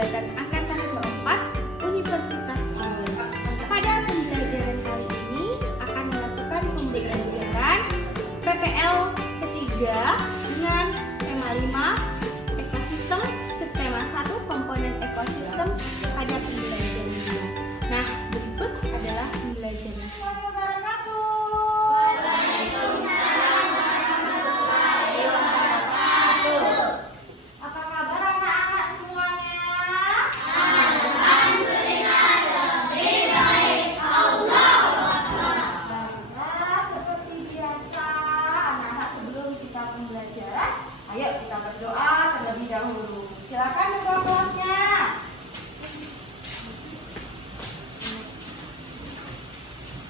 Jabatan Angkatan 44 Universitas Unpad. Pada pembelajaran kali ini akan melakukan pembelajaran PPL ketiga dengan tema 5 ekosistem, subtema 1 komponen ekosistem pada pembelajaran 2. Nah, berikut adalah pembelajaran. Ayo kita berdoa terlebih dahulu. Silakan ketua kelasnya.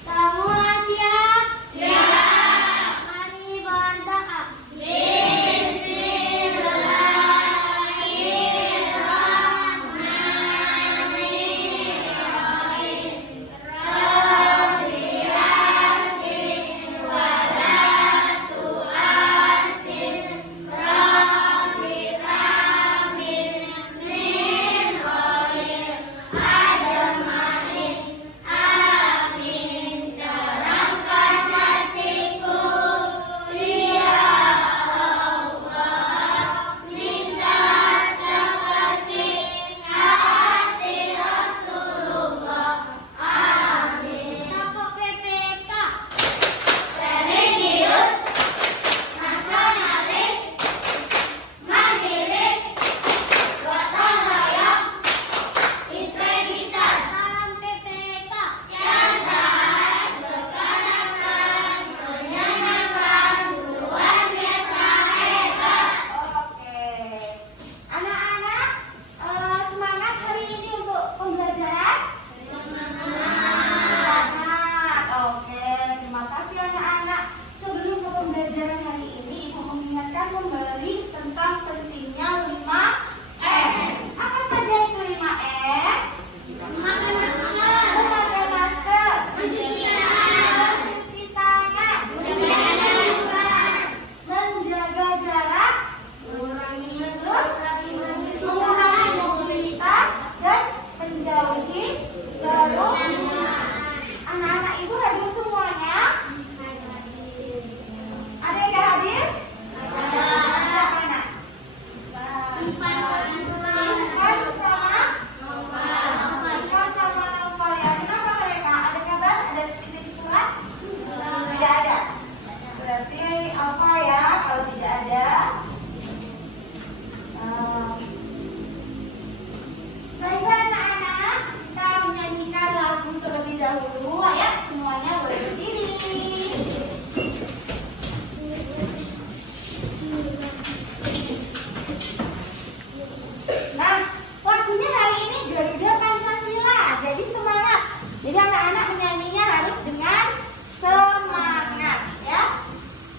Semua siap? Siap. Mari berdoa. Bismillahirrahmanirrahim. Rabbi yassir wa la tu'assir. Rabbi amin min khair ajmain. Amin. Terangkan hatiku, ya Allah. Minta seperti hati Rasulullah. Amin. Apa PPK? Religius, nasionalis, mandiri, gotong royong, integritas. Salam PPK. Cerdas, berkarakter, menyenangkan, luar biasa hebat. Oke. Anak-anak, semangat hari ini untuk pembelajaran? Semangat. Oke, terima kasih anak-anak. Sebelum ke pembelajaran hari ini, Ibu mengingatkan kembali tentang pentingnya 5M. Apa saja itu 5M? Memakai masker, Memakai masker, mencuci tangan, mencuci tangan, menjaga lingkungan, menjaga jarak, mengurangi mengurangi mobilitas, dan menjauhi kerumunan. Anak-anak ibu hadir semuanya? Ada yang gak hadir? Siapa anak? Simpan sama? Simpan sama Noval ya. Kenapa mereka? Ada kabar? Ada titip surat? Tidak ada. Berarti apa ya kalau tidak ada? Baiklah anak-anak, kita menyanyikan lagu terlebih dahulu. Ayo semuanya boleh berdiri. Nah, lagunya hari ini Garuda Pancasila. Jadi semangat. Jadi anak-anak menyanyinya harus dengan semangat ya.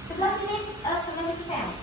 Sebelah sini sayang.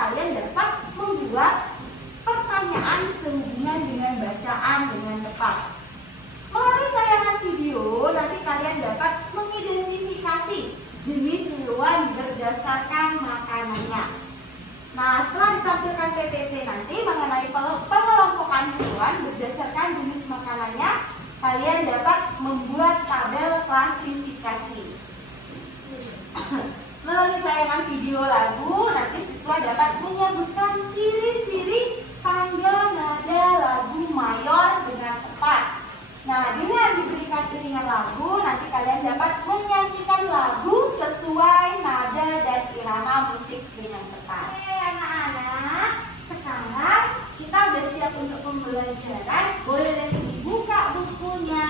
kalian dapat membuat pertanyaan sehubungan dengan bacaan dengan tepat. Melalui tayangan video, nanti kalian dapat mengidentifikasi jenis hewan berdasarkan makanannya. Nah, setelah ditampilkan PPT nanti mengenai pengelompokan hewan berdasarkan jenis makanannya, kalian dapat membuat tabel klasifikasi. Melalui tayangan video lagu, nanti siswa dapat menyebutkan ciri-ciri tanda nada lagu mayor dengan tepat. Nah, dengan diberikan iringan lagu, nanti kalian dapat menyanyikan lagu sesuai nada dan irama musik dengan tepat. Oke, anak-anak, sekarang kita udah siap untuk pembelajaran. Boleh dibuka bukunya.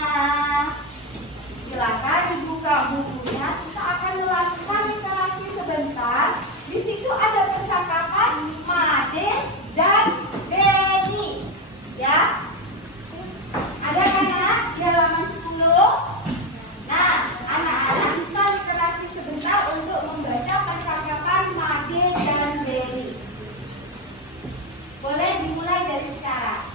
Silakan dibuka bukunya. Kita akan melakukan literasi sebentar. Di situ ada percakapan Made dan Beni. Ya. Ada kan anak di halaman 10? Nah, anak-anak bisa literasi sebentar untuk membaca percakapan Made dan Beni. Boleh dimulai dari sekarang.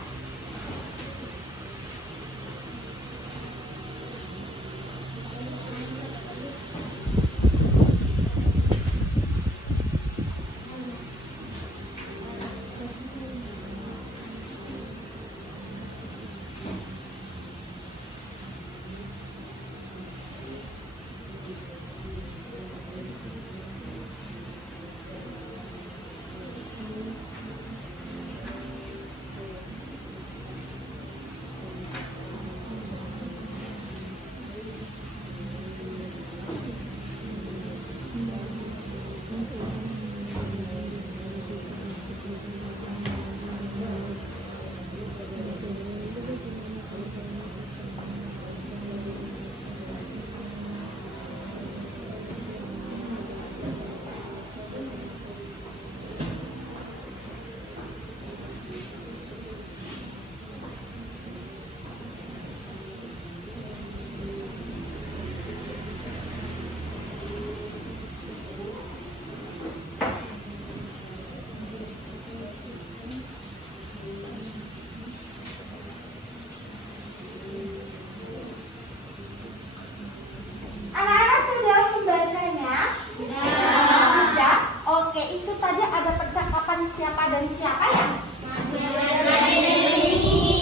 Anak-anak sudah membacanya? Sudah. Oke, itu tadi ada percakapan siapa dan siapa ya?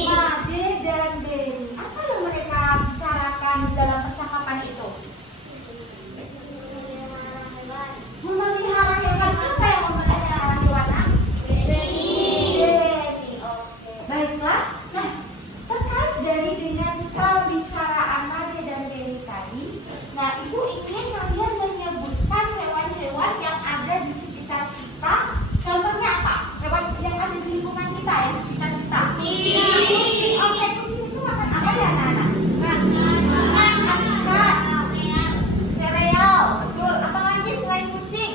Made dan Beni. Apa yang mereka bicarakan dalam percakapan itu? Memelihara hewan. Siapa yang memelihara hewan? Beni. Oke, baiklah. Nah, terkait dengan pembicaraan Made dan Beni tadi, nah, Ibu ingin kalian menyebutkan hewan-hewan yang ada di sekitar kita. Contohnya apa? Hewan yang ada di lingkungan kita ya, sekitar kita. Kucing. Oke, kucing itu makan apa ya, anak-anak? Makan ikan. Sereal, betul. Apa lagi selain kucing?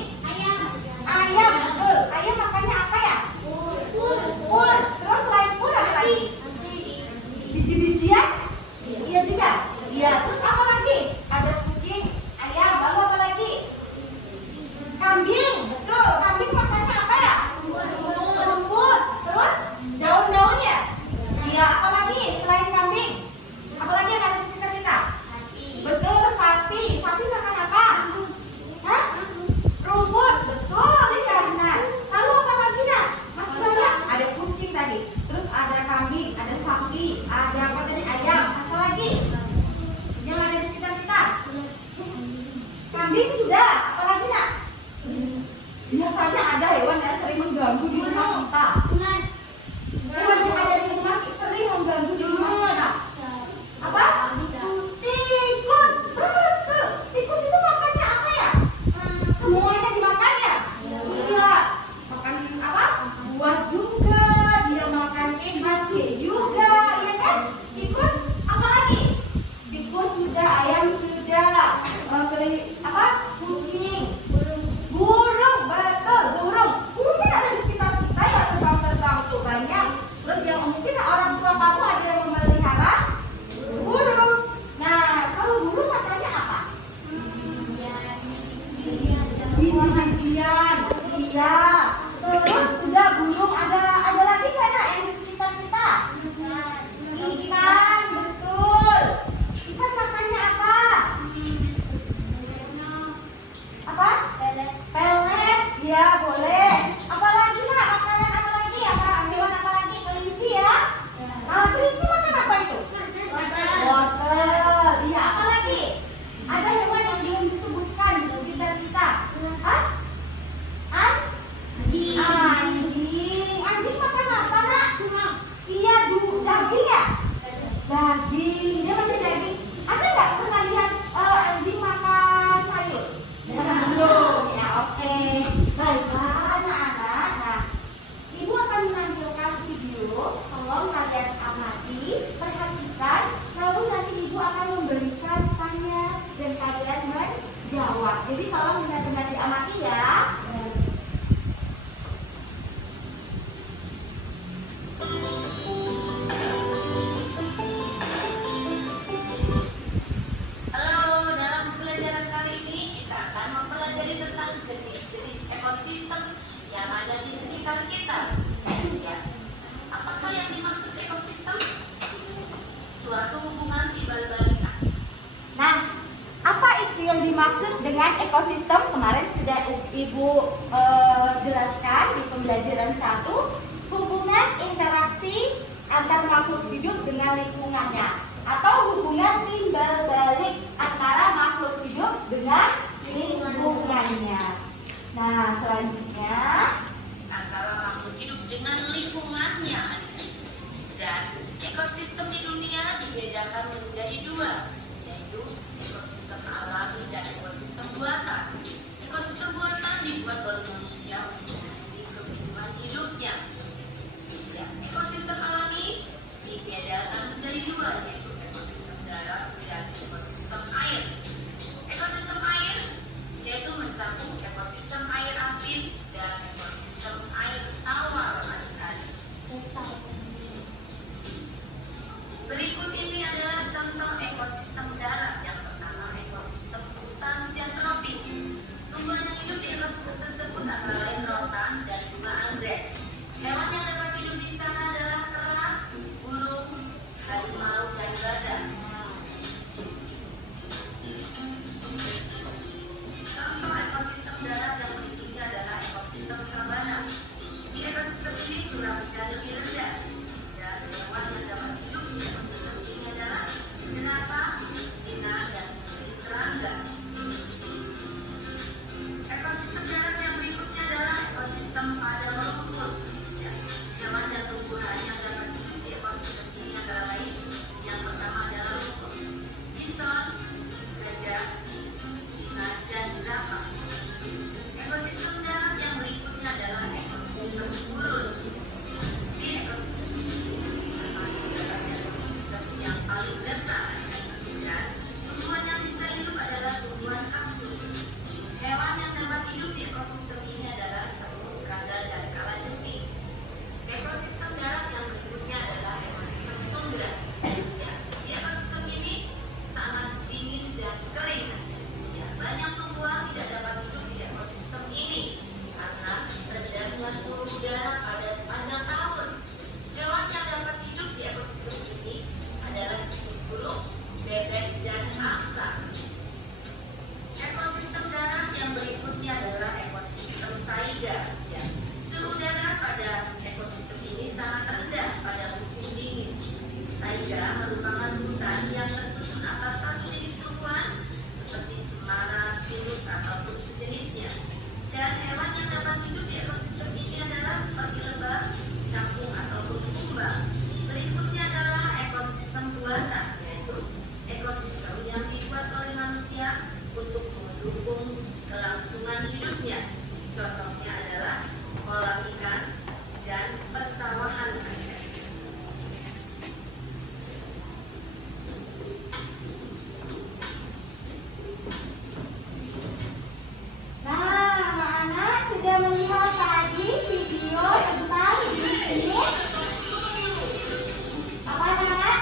Ayam, betul. Ayam makannya apa ya? Pur. Terus selain pur apa lagi? Biji-bijian? Iya juga. Iya. Terus apa lagi? Ada kucing, ayam, lalu apa lagi? Kambing, betul. Kambing makannya apa ya? Rumput. Terus daun-daun ya? Iya. Apa lagi selain kambing? Apa lagi yang ada di sekitar kita? Betul. Sapi. Sapi makan apa? Hah? Rumput. Betul. Karena. Lalu apa lagi nak? Masih banyak. Ada kucing tadi. Terus ada kambing, ada sapi, ada apa tadi? Ayam. Apa lagi? Yang ada di sekitar kita. Kambing sudah, apalagi nak? Biasanya ada hewan yang sering mengganggu di rumah kita. Hewan yang ada di rumah sering mengganggu di rumah kita. Apa? Tikus. Betul. Tikus itu makannya apa ya? Semuanya dimakan ya? Iya. Makan apa? Buah juga. Dia makan nasi juga, ya kan? Tikus apa lagi? Tikus sudah, ayam sudah, apa? Kucing, burung, betul, burung. Burung kan ada di sekitar kita ya, terbang-terbang tuh banyak. Terus yang mungkin orang tua kamu ada yang memelihara burung. Nah, kalau burung makannya apa? Biji-bijian. Iya. Terus sekitar. Ya, apakah yang dimaksud ekosistem? Suatu hubungan timbal balik. Nah, apa itu yang dimaksud dengan ekosistem? Kemarin sudah Ibu jelaskan di pembelajaran 1, hubungan interaksi antar makhluk hidup dengan lingkungannya, atau hubungan timbal balik antara makhluk hidup dengan lingkungannya. Nah, selanjutnya Antara makhluk hidup dengan lingkungannya. Dan ekosistem di dunia dibedakan menjadi dua, yaitu ekosistem alami dan ekosistem buatan. Ekosistem buatan dibuat oleh manusia untuk memenuhi kebutuhan hidupnya. Ya, ekosistem alami dibedakan menjadi dua, yaitu ekosistem darat dan ekosistem air. Ekosistem air yaitu mencakup ekosistem air asin dan ekosistem air tawar. Berikut ini adalah contoh ekosistem darat. Yang pertama, ekosistem hutan hujan tropis. Tumbuhan yang hidup di ekosistem tersebut antara lain rotan dan juga anggrek. Hewan yang dapat hidup di sana adalah kera, burung, harimau, dan badak. Contoh ekosistem darat yang berikutnya adalah ekosistem sabana. Di ekosistem ini curah hujan lebih rendah. Dan hewan yang dapat hidup di ekosistem ini adalah jerapah, singa, dan sejenis serangga. Ekosistem darat yang berikutnya adalah ekosistem padang rumput. Ya, hewan dan tumbuhan yang dapat hidup di ekosistem ini antara lain yang pertama adalah rumput, bison, gajah, singa, dan jerapah. Ekosistem darat yang berikutnya adalah ekosistem gurun. Di ekosistem ini termasuk dalam ekosistem yang paling besar, dan tumbuhan yang bisa hidup adalah tumbuhan kaktus. Hewan yang dapat hidup di ekosistem ini adalah semut, kadal, dan kalajengking. Ekosistem darat yang berikutnya adalah ekosistem tundra. Ya, di ekosistem ini sangat dingin dan kering. Ya, banyak tumbuhan tidak dapat hidup di ekosistem ini karena rendahnya suhu udara pada sepanjang tahun. Hewan yang dapat hidup di ekosistem ini adalah siklus burung, bebek, dan angsa. Ekosistem darat yang berikutnya adalah ekosistem taiga. Ya, suhu udara pada ekosistem ini sangat rendah pada musim dingin. Taiga merupakan hutan yang tersusun atas satu jenis tumbuhan seperti cemara, pinus, ataupun sejenisnya. Dan hewan yang dapat hidup di ekosistem ini adalah seperti lebah, cakung, ataupun kumbang. Berikutnya adalah ekosistem buatan, yaitu ekosistem yang dibuat oleh manusia untuk mendukung kelangsungan hidupnya. Contohnya adalah kolam ikan dan persawahan. Nah, anak-anak sudah melihat tadi video tentang jenis-jenis apa anak-anak?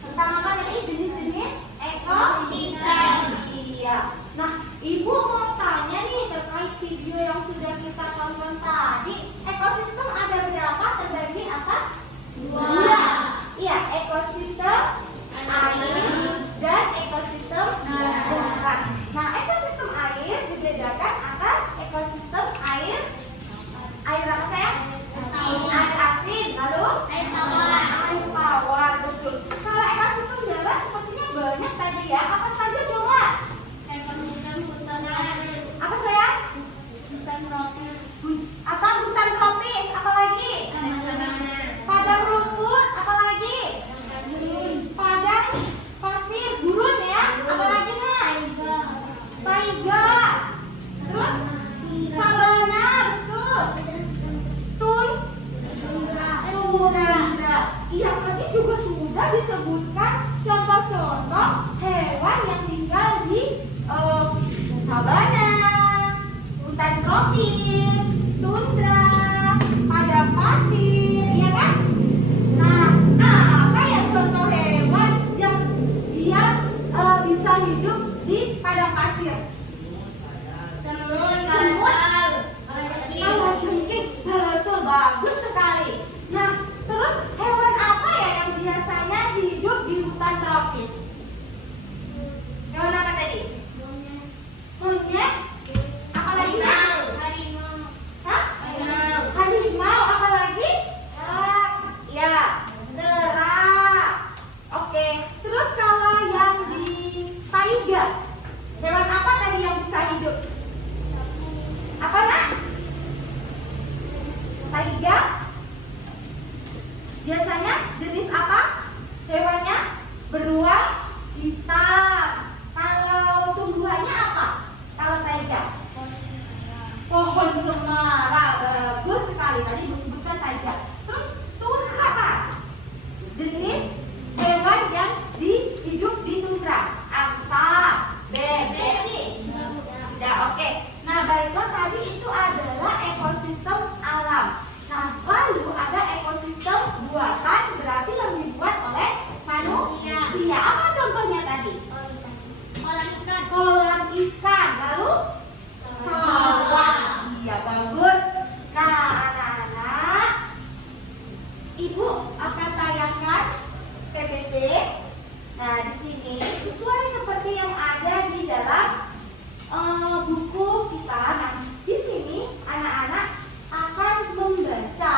Tentang apa tadi? Jenis-jenis ekosistem. Iya. Nah, Ibu mau tanya nih terkait video yang sudah kita tonton tadi. Ekosistem ada berapa terbagi atas? Dua. Iya, ekosistem air dan ekosistem darat. Nah, ekosistem air dibedakan atas ekosistem air apa sayang? Air asin, lalu Air tawar. air tawar, betul. Kalau ekosistem darat sepertinya banyak tadi ya. Apa saja coba? Apa sayang? Atau hutan tropis, apalagi? Padang rumput, apalagi? Padang pasir, gurun ya, apalagi nak? Taiga, terus sabana, betul. Tundra. Yang tadi juga sudah disebutkan contoh-contoh hewan yang tinggal di sabana, hutan tropis, tundra, padang pasir, iya kan? Nah, apa ya contoh hewan yang dia bisa hidup di padang pasir? Semut, Semut, kalajengking. kalajengking, taiga biasanya jenis apa? Hewannya beruang hitam. Kalau tumbuhannya apa? Kalau taiga? Pohon cemara. Bagus sekali. Tadi Ibu sebutkan taiga. Terus tundra apa? Jenis hewan yang hidup di tundra. Angsa, bebek. Tidak, oke. Nah, baiklah, tadi itu adalah ekosistem alam. Nah, lalu ada ekosistem buatan, berarti yang dibuat oleh manusia. Apa contohnya tadi? Kolam ikan. Lalu sawah. Iya, bagus. Nah, anak-anak, Ibu akan tayangkan PPT. Nah, di sini sesuai seperti yang ada di dalam buku kita. Nah, di sini anak-anak akan membaca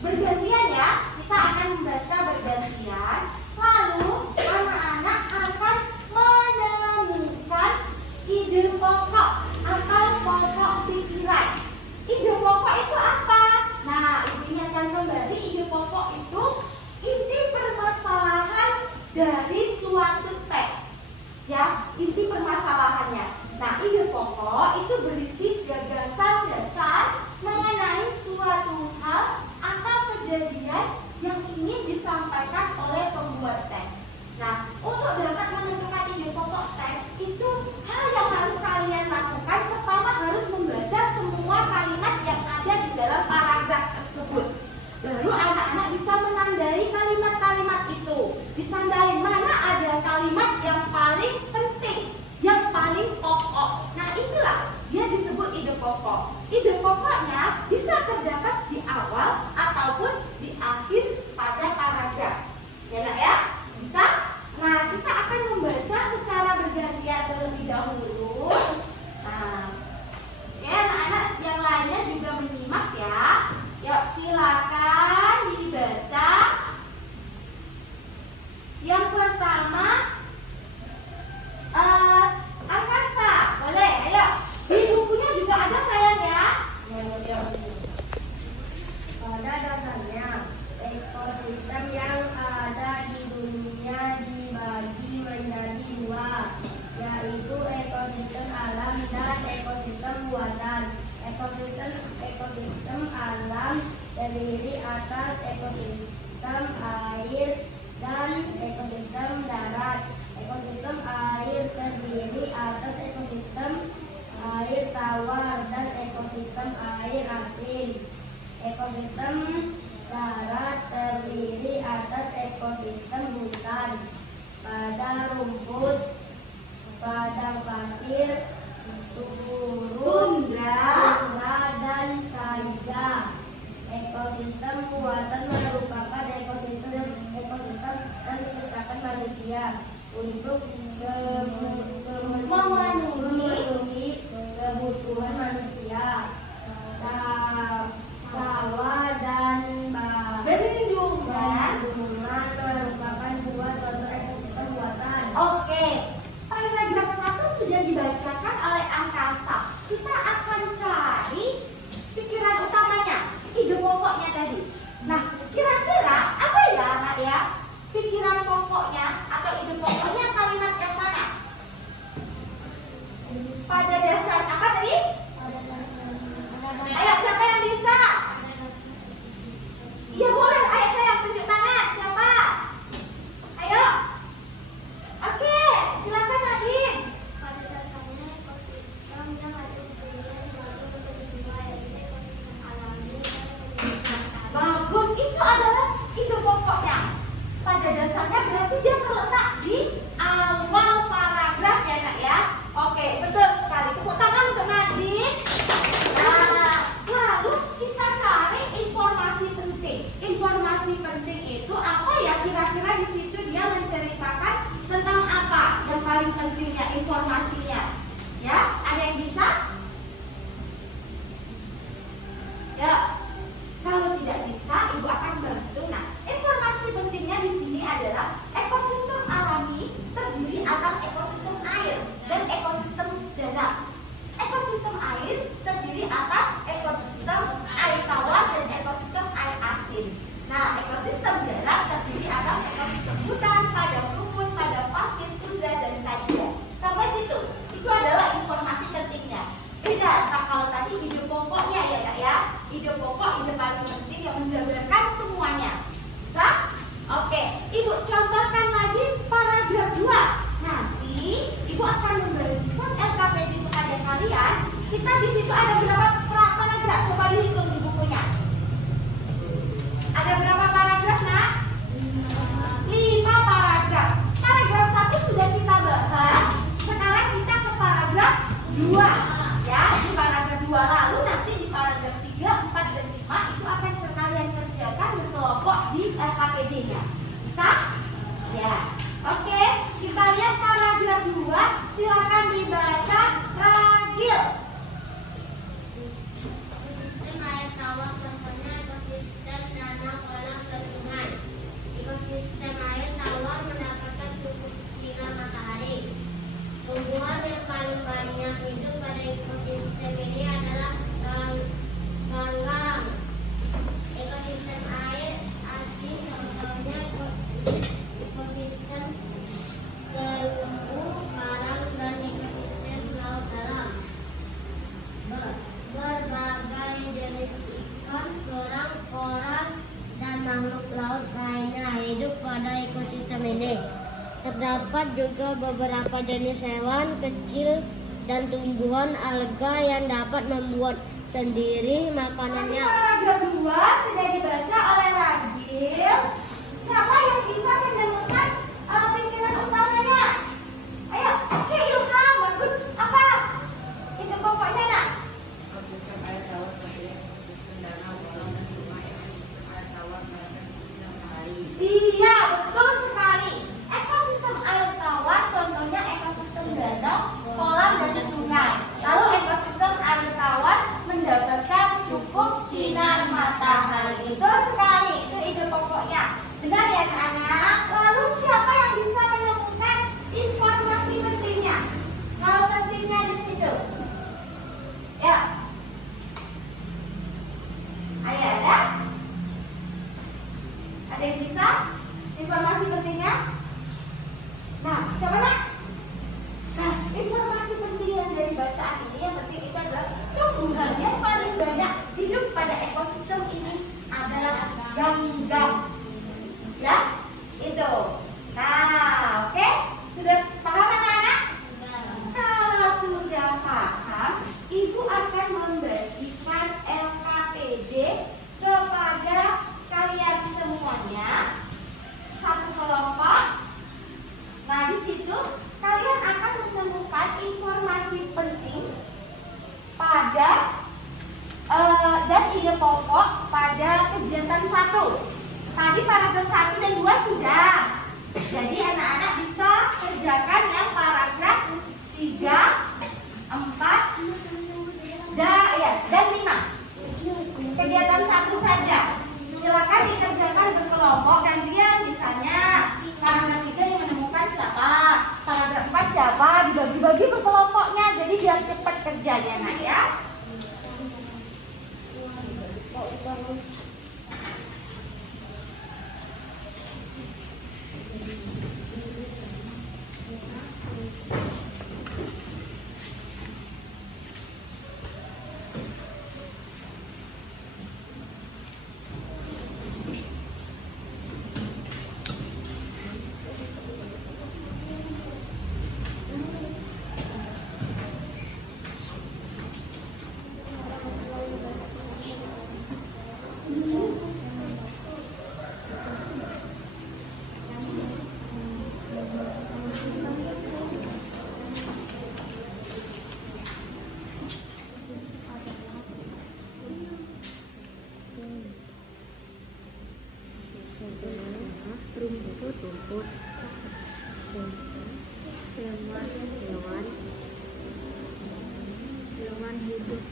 bergantian ya. Kita akan membaca bergantian. Lalu anak-anak akan menemukan ide pokok atau pokok pikiran. Ide pokok itu apa? Nah, Ibu ingatkan kembali, ide pokok itu inti permasalahan dari suatu teks. Ya, inti permasalahannya. Nah, ide pokok itu berisi gagasan dasar mengenai suatu hal atau kejadian yang ingin disampaikan oleh pembuat teks. Nah, untuk dapat menentukan ide pokok teks itu hal yang harus kalian lakukan. Pertama, harus membaca semua kalimat yang ada di dalam paragraf tersebut. Lalu anak-anak bisa menandai kalimat-kalimat itu. Ditandai mana ada kalimat yang paling penting, yang paling pokok. Nah, itulah dia disebut ide pokok. Ide pokoknya bisa terdapat di awal ataupun di akhir pada paragraf. Ya, Nak ya? Bisa? Nah, kita akan membaca secara bergantian terlebih dahulu. Nah, ya, anak-anak yang lainnya juga menyimak ya. Yuk, silakan dibaca. Yang pertama, angkasa. Boleh, ayo. Di bukunya juga ada sayang ya. Pada dasarnya, ekosistem yang ada di dunia dibagi menjadi dua, yaitu ekosistem alam dan ekosistem buatan. Ekosistem alam terdiri atas ekosistem air dan ekosistem darat. Ekosistem air terdiri atas ekosistem air tawar dan ekosistem air asin. Ekosistem darat terdiri atas ekosistem hutan, padang rumput, padang pasir, tundra, dan taiga. Ekosistem buatan merupakan ekosistem yang diciptakan manusia untuk memenuhi kebutuhan manusia. Sawah dan bendungan merupakan dua contoh ekosistem buatan. Oke, paragraf 1 sudah dibacakan Kita di situ ada berapa paragraf? Coba dihitung di bukunya. Ada berapa paragraf, Nak? 5 paragraf. Paragraf 1 sudah kita bahas. Sekarang kita ke paragraf 2. Ya, di paragraf 2 lalu nanti di paragraf 3, 4 dan 5 itu akan kalian kerjakan berkelompok di LKPD-nya. Bisa? Ya. Oke, kita lihat paragraf 2. Silakan dibaca, Ragil. Ekosistem air tawar contohnya ekosistem danau, kolam, dan sungai. Ekosistem air tawar mendapatkan cukup sinar matahari. Tumbuhan yang paling banyak hidup pada ekosistem ini adalah ganggang. Ekosistem air asli contohnya ekosistem terumbu karang dan ekosistem laut dalam. Berbagai jenis ikan, kerang, koral, dan makhluk laut lainnya hidup pada ekosistem ini. Terdapat juga beberapa jenis hewan kecil dan tumbuhan alga yang dapat membuat sendiri makanannya. Paragraf 2 sudah dibaca oleh Ragil. Siapa yang bisa menemukan pikiran utamanya? Ayo, oke Ilham, bagus. Apa? Itu pokoknya, Nak. Ekosistem air tawar contohnya ekosistem danau, kolam, dan sungai. Ekosistem air tawar mendapatkan sinar matahari. Iya, betul sekali. Ekosistem air tawar contohnya ekosistem danau, kolam, dan sungai. Lalu ekosistem air tawar mendapatkan cukup sinar matahari. Betul sekali, itu ide pokoknya. Benar ya, anak-anak? Lalu siapa yang bisa menemukan informasi pentingnya? Hal pentingnya di situ. Ya. Ayo, ada? Ada yang bisa? Informasi pentingnya? Nah, siapa, Nak? Nah, informasi penting yang dari bacaan ini yang penting itu adalah tumbuhan yang paling banyak hidup pada ekosistem ini adalah ganggang. Ya, itu. Nah, oke? Sudah paham, anak-anak? Kalau sudah paham, Ibu akan membagikan LKPD kepada kalian semuanya satu kelompok. Nah, di situ kalian akan menemukan informasi penting pada dan ide pokok pada kegiatan 1. Tadi paragraf 1 dan 2 sudah. Jadi anak-anak bisa kerjakan yang paragraf 3, 4, dan 5. Kegiatan 1 saja. Silakan dikerjakan berkelompok gantian misalnya. Paragraf 3 yang menemukan siapa? Paragraf 4 siapa? Dibagi-bagi berkelompoknya. Jadi biar cepat kerjanya, Nak, ya. rumput, hewan hidup,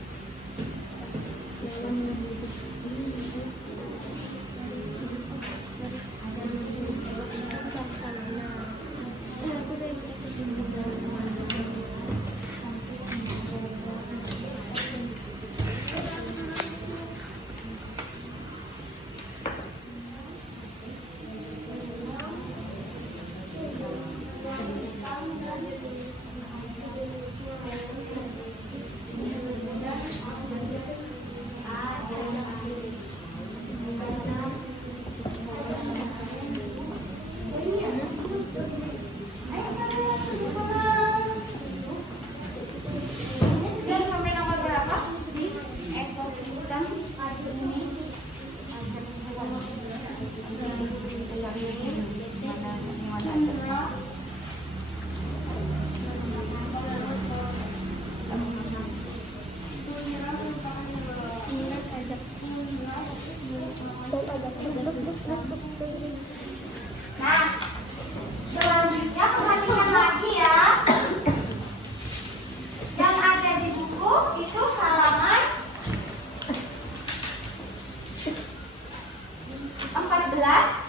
Nah, selanjutnya perhatikan lagi ya. Yang ada di buku itu halaman 14.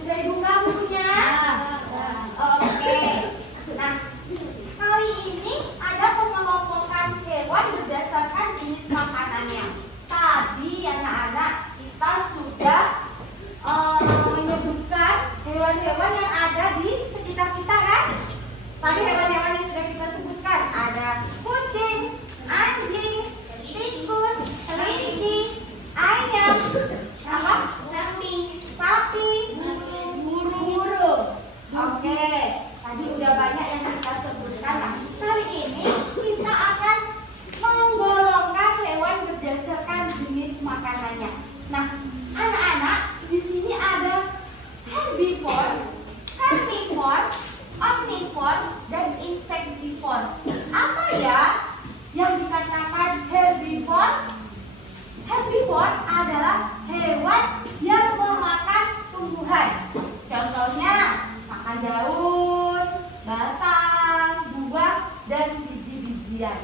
Sudah dibuka bukunya? Oke. Nah, kali ini ada pengelompokan hewan berdasarkan jenis makanannya. Tadi anak-anak kita sudah menyebutkan hewan-hewan yang ada di sekitar kita kan? Tadi hewan-hewan yang sudah kita sebutkan ada kucing, anjing, tikus, kelinci, ayam, sapi, burung. Oke, tadi udah banyak yang kita sebutkan. Nah, kali ini kita akan menggolongkan hewan berdasarkan jenis makanannya. Nah, anak-anak, di sini ada herbivore, carnivore, omnivore, dan insectivore. Apa ya yang dikatakan herbivore? Herbivore adalah hewan yang memakan tumbuhan. Contohnya makan daun, batang, buah, dan biji-bijian.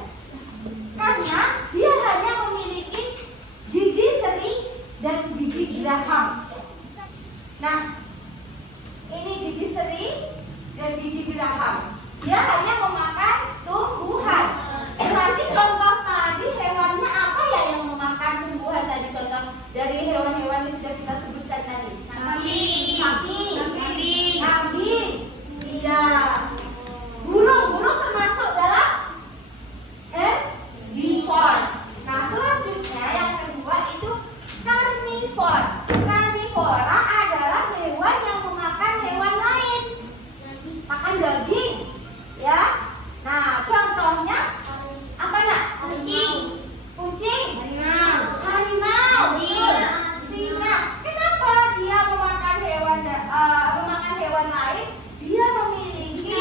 Karena dia hanya memiliki gigi seri dan gigi geraham. Nah, ini gigi seri dan gigi geraham. Dia hanya memakan tumbuhan. Berarti contoh tadi hewannya apa ya yang memakan tumbuhan tadi, contoh dari hewan-hewan yang sudah kita sebutkan tadi? Sapi. Kambing. Iya. Burung termasuk dalam herbivore. Nah, selanjutnya yang kedua itu carnivore. Carnivora adalah hewan yang memakan hewan lain. Makan daging, ya. Nah, contohnya apa nak? Kucing, harimau, singa. Kenapa dia memakan hewan lain? Dia memiliki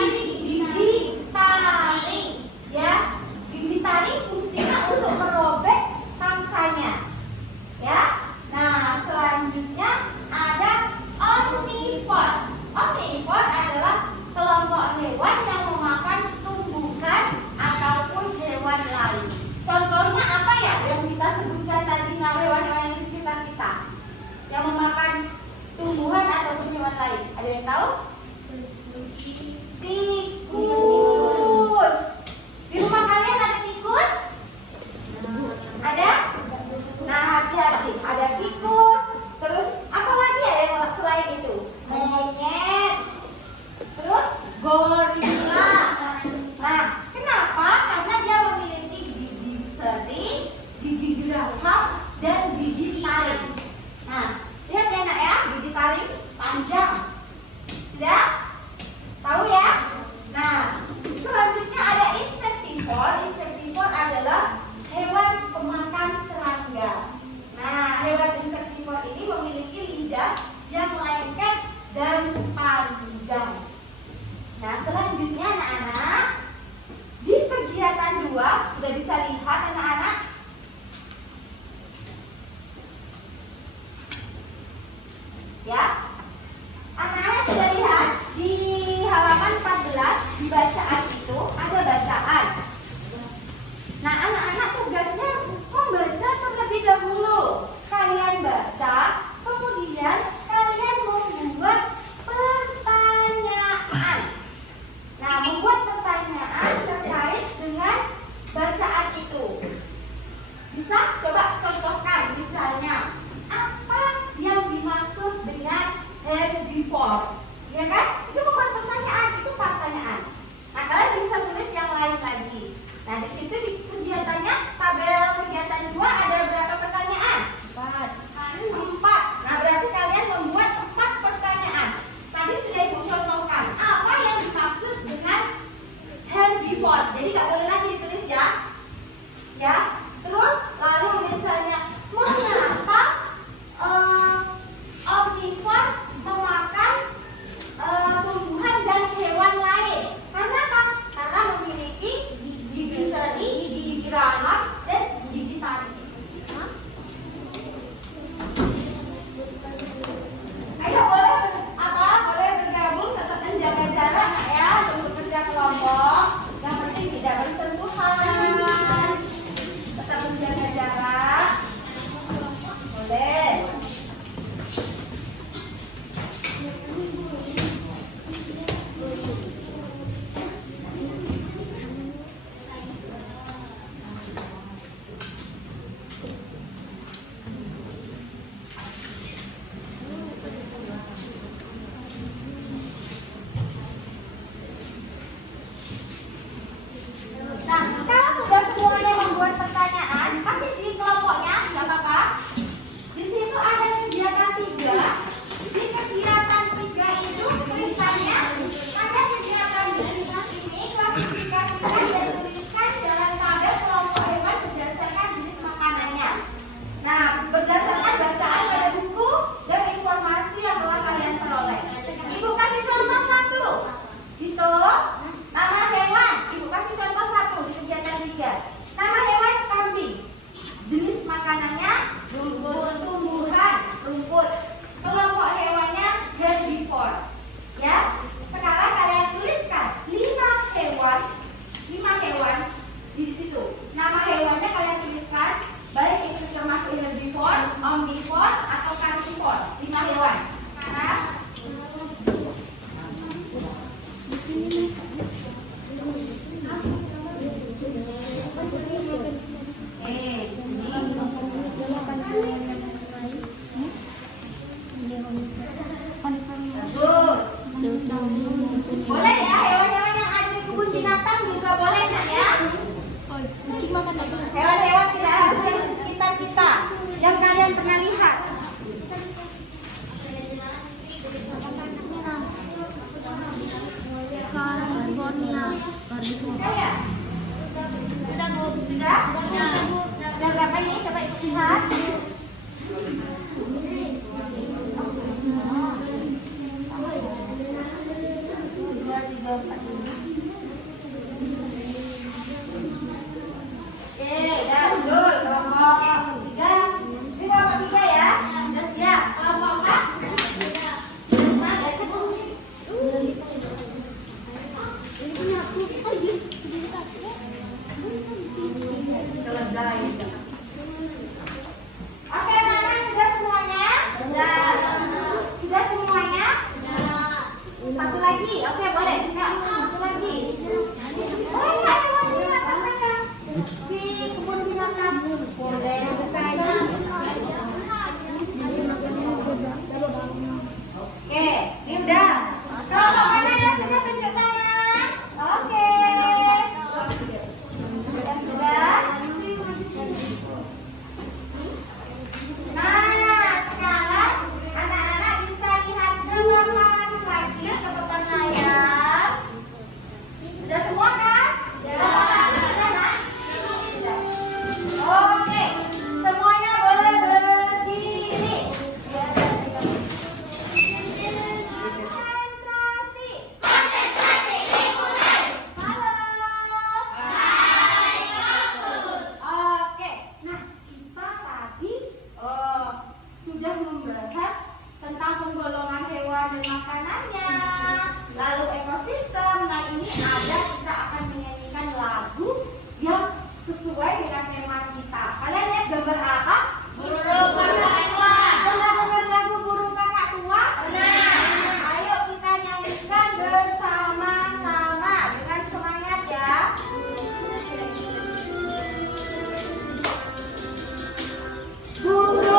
gigi taring, ya. Gigi taring fungsinya untuk merobek pangsanya, ya. Nah, selanjutnya ada omnivore. Omnivore adalah kelompok hewan yang memakan tumbuhan ataupun hewan lain. Contohnya apa ya yang kita sebutkan tadi, nama hewan-hewan yang di sekitar kita yang memakan tumbuhan ataupun hewan lain? Ada yang tahu? Tikus. Di rumah kalian ada tikus? Ada? Nah, hati-hati. Ada tikus. Terus apa lagi ya yang selain itu? Monyet. Terus gorila. Nah, kenapa? Karena dia memiliki gigi seri, gigi geraham, dan gigi taring. Nah, lihat ya nak ya, gigi taring panjang. Sudah? Tahu ya? Nah, selanjutnya ada insectivore. Insectivore adalah hewan pemakan serangga. Nah, hewan insectivore ini memiliki lidah yang lengket dan panjang. Nah, selanjutnya anak-anak, di kegiatan 2 sudah bisa lihat anak-anak. Ya, anak-anak sudah lihat di halaman 14 di bacaan itu ada bacaan. Nah, anak-anak tugasnya membaca terlebih dahulu. Kalian baca, kemudian kalian membuat pertanyaan. Nah, membuat pertanyaan terkait dengan bacaan itu. Bisa coba contohkan, misalnya apa yang dimaksud dengan herbivore? Ya kan? Itu membuat pertanyaan, itu pertanyaan. Nah, kalian bisa tulis yang lain lagi. Nah, di situ di kegiatannya, tabel kegiatan 2 ada berapa pertanyaan? 4. Nah, berarti kalian membuat 4 pertanyaan. Tadi sudah Ibu contohkan apa yang dimaksud dengan herbivore. Jadi nggak boleh lagi ditulis ya. Ya. Terus lalu misalnya mengapa omnivore memakan tumbuhan dan hewan lain? Karena apa? Karena memiliki gigi seri, gigi geraham, dan gigi taring. Keledai. Oke, anak-anak sudah semuanya? Sudah semuanya? Satu lagi, oke boleh. Ya, satu lagi. Oh iya, ada lagi apa sayang? Di kebun binatang. Boleh. Oke, ini udah. Kalau pokoknya yang sudah tunjuk tangan. Oke. Sudah. Nah, sekarang anak-anak bisa lihat ke belakang lagi ke depan layar. Sudah semua kan? Sudah, Nak? Sudah. Oke, semuanya boleh berdiri. Konsentrasi. Halo. Oke, nah kita tadi sudah membahas tentang penggolongan hewan dan makanannya, lalu ekosistem. Nah ini ada kita akan menyanyikan lagu yang sesuai dengan tema kita. Kalian lihat gambar apa? Burung kakak tua. Pernah dengar lagu Burung Kakak Tua? Ayo kita nyanyikan bersama-sama dengan semangat ya. Burung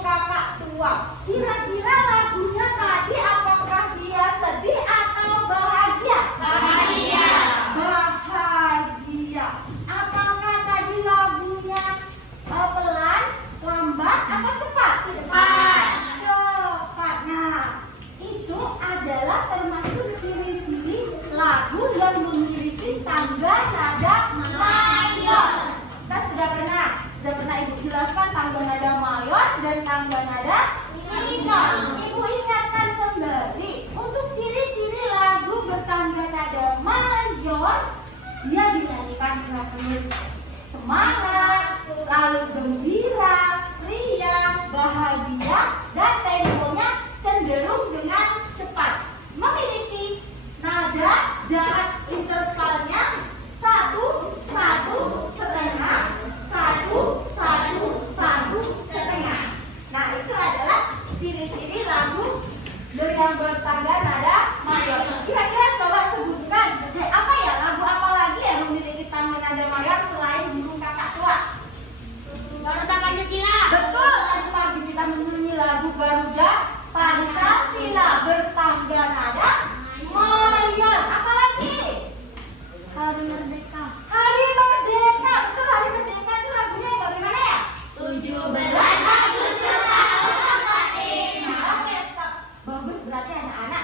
kakak tua bisa tidak jalan, nenek sudah tua, dia tinggal berarti anak-anak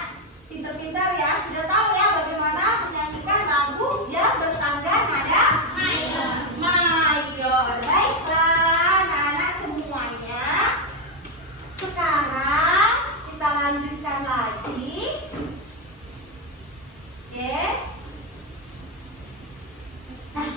lanjutkan lagi. Oke. Nah,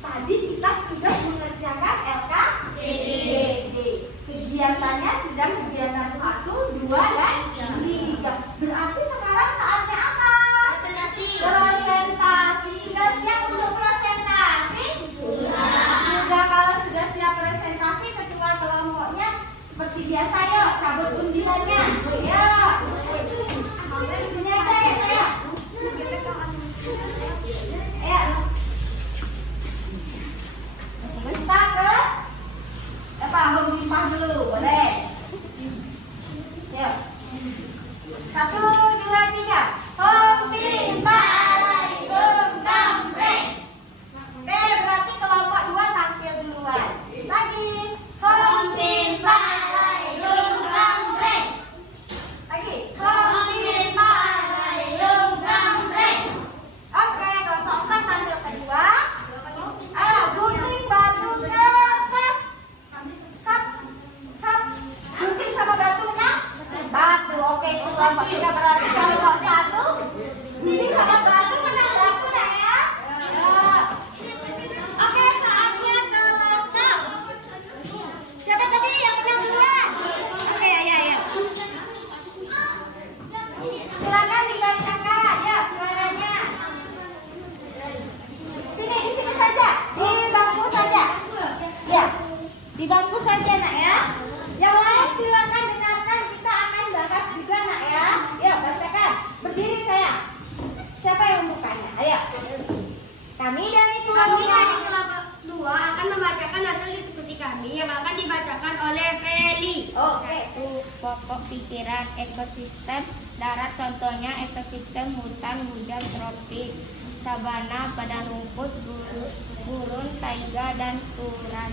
tadi kita sudah mengerjakan LKDD. Kegiatannya sedang kegiatan 1, 2, dan 3. Berarti sekarang saatnya apa? Presentasi. Sudah siap untuk presentasi? Sudah. Kalau sudah siap presentasi, ketua kelompoknya seperti biasa, yuk cabut undilannya. Yuk. Sini aja ya saya. Ayo. Kita ke home limpah dulu, boleh? Yuk. 1, 2, 3. Home limpah alaikum kampreng. Oke, berarti kelompok 2 tampil duluan. Lagi. Home limpah alaikum kampreng. Lagi. Home limpah alaikum kampreng. Oke, kelompok 4 tampil kedua. Gunting batu kertas. Hap, hap. Gunting sama batu menang? Batu. Oke, itu kelompok 3 berarti kelompok 1. Gunting sama batu menang batu nak ya? Oke, saatnya kelompok. Siapa tadi yang menang duluan? Oke, ya. Silakan dibacakan ya suaranya. Di sini saja, di bangku saja. Ya, di bangku saja nak ya. Yang lain silakan dengarkan, kita akan bahas juga nak ya. Yuk bacakan, berdiri saya. Siapa yang membukanya? Ayo. Kami dari kelompok 2 akan membacakan hasil diskusi kami yang akan dibacakan oleh Feli. Oke. Pokok pikiran ekosistem darat, contohnya ekosistem hutan hujan tropis, sabana, padang rumput, gurun, taiga, dan turan.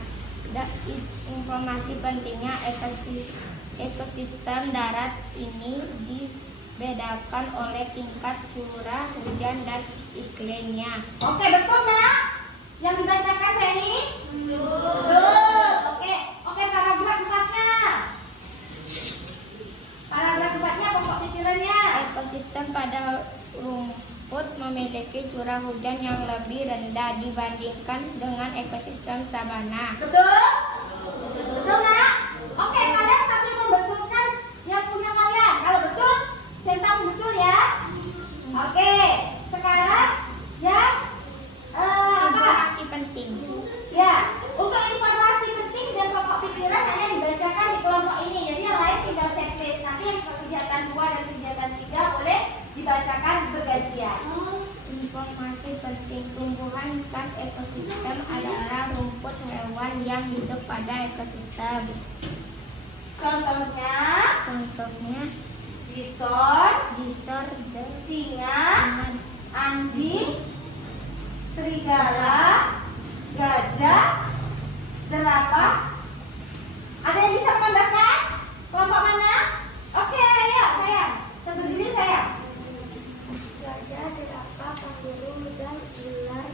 Informasi pentingnya ekosistem darat ini dibedakan oleh tingkat curah hujan dan iklimnya. Oke, betul nak? Yang dibacakan Feli? Betul. Oke, paragraf 4-nya. Paragraf 4-nya pokok pikirannya. Ekosistem pada rumput memiliki curah hujan yang lebih rendah dibandingkan dengan ekosistem sabana. Betul? Betul nak? Oke, kalian sambil membetulkan yang punya kalian. Kalau betul, centang betul ya. Oke, sekarang yang Informasi penting. ya, untuk informasi penting dan pokok pikiran hanya dibacakan di kelompok ini. Jadi yang lain tinggal checklist. Nanti yang kegiatan 2 dan kegiatan 3 boleh dibacakan bergantian. Informasi penting, tumbuhan khas ekosistem adalah rumput hewan yang hidup pada ekosistem. Contohnya, Contohnya bison, singa, dengan anjing, serigala, gajah, jerapah. Ada yang bisa menambahkan? Kelompok mana? Oke, ayo sayang. Berdiri sayang. gajah, jerapah, kanguru, dan ular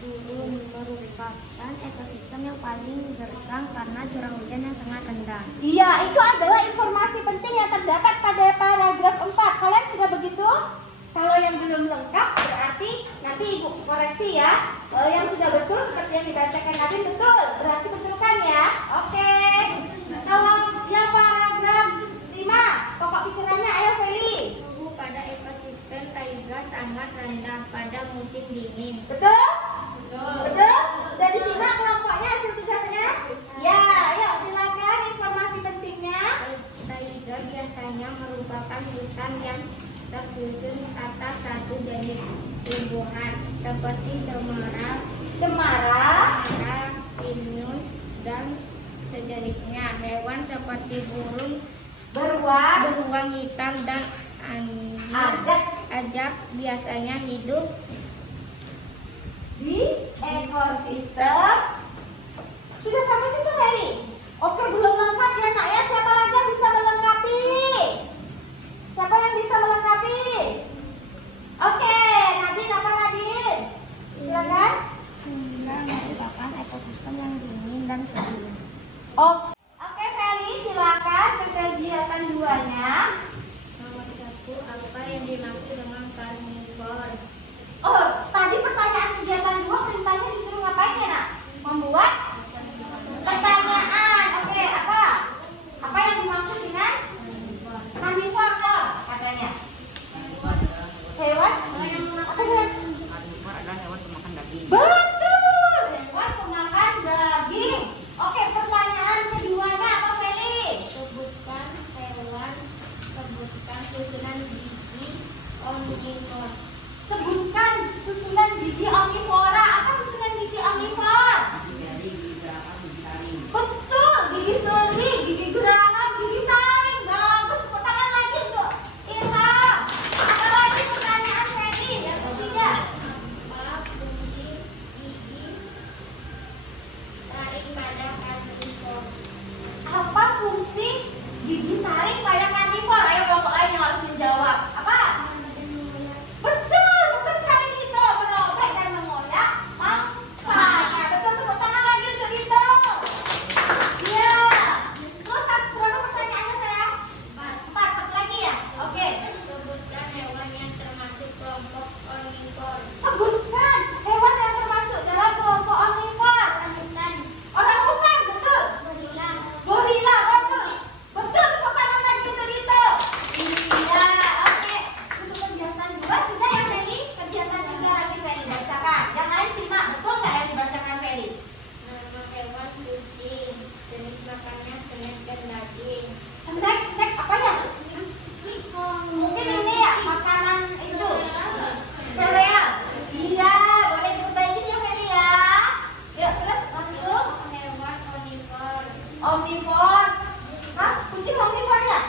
burung merupakan ekosistem yang paling gersang karena curah hujan yang sangat rendah. Iya, itu adalah informasi penting yang terdapat pada paragraf 4. Kalian sudah begitu? Kalau yang belum lengkap berarti nanti ibu koreksi ya. Kalau yang sudah betul seperti yang dibacakan tadi betul, berarti betulkan ya. Oke. Kalau yang paragraf 5, pokok pikirannya ayo Feli. Suhu pada ekosistem taiga sangat rendah pada musim dingin. Betul? Betul? Sudah disimak kelompoknya hasil tugasnya? Ya, ayo silakan informasi pentingnya. Taiga biasanya merupakan hutan yang tersusun atas satu jenis tumbuhan seperti cemara, pinus, dan sejenisnya. Hewan seperti burung, beruang hitam, dan ajak biasanya hidup di ekosistem. Sudah sampai situ Feli? Oke, belum lengkap ya nak ya. Siapa lagi yang bisa melengkapi? Siapa yang bisa melengkapi? Oke, Nadine, apa Nadine? Silakan. merupakan ekosistem yang dingin dan sejuk. Oke Feli, silakan ke kegiatan 2-nya. susunan gigi omnivora. Sebutkan susunan gigi omnivora. Apa susunan gigi omnivora? Gigi jari, gigi geraham, gigi taring. Betul, gigi seri, gigi geraham, gigi taring. Bagus, tepuk tangan lagi untuk Ilham. Apa lagi pertanyaan Feli? Yang ketiga. Apa fungsi gigi taring pada karnivora? Apa fungsi gigi taring pada karnivora? Ayo kelompok lain yang harus menjawab. Apa? Betul, betul sekali Dito. Merobek dan mengoyak mangsanya. Betul, tepuk tangan lagi untuk Dito. Iya. Terus berapa pertanyaannya sayang? 4, satu lagi ya? Oke. Sebutkan hewan yang termasuk kelompok omnivora. Sebutkan hewan yang termasuk dalam kelompok omnivora. Orangutan, Orangutan, betul. gorila, Gorila, betul. Betul, tepuk tangan lagi untuk Dito. Iya, oke. Untuk kegiatan 2 sudah ya Feli? Kegiatan 3 lagi Feli bacakan. Yang lain simak, betul nggak yang dibacakan Feli? nama hewan kucing, jenis makannya snack dan daging. Snack apa ya? Mungkin ini ya, makanan itu. Sereal. Iya, boleh diperbaiki ya Feli ya. Yuk, terus langsung. Hewan omnivora. Omnivor. Hah? Kucing omnivor ya?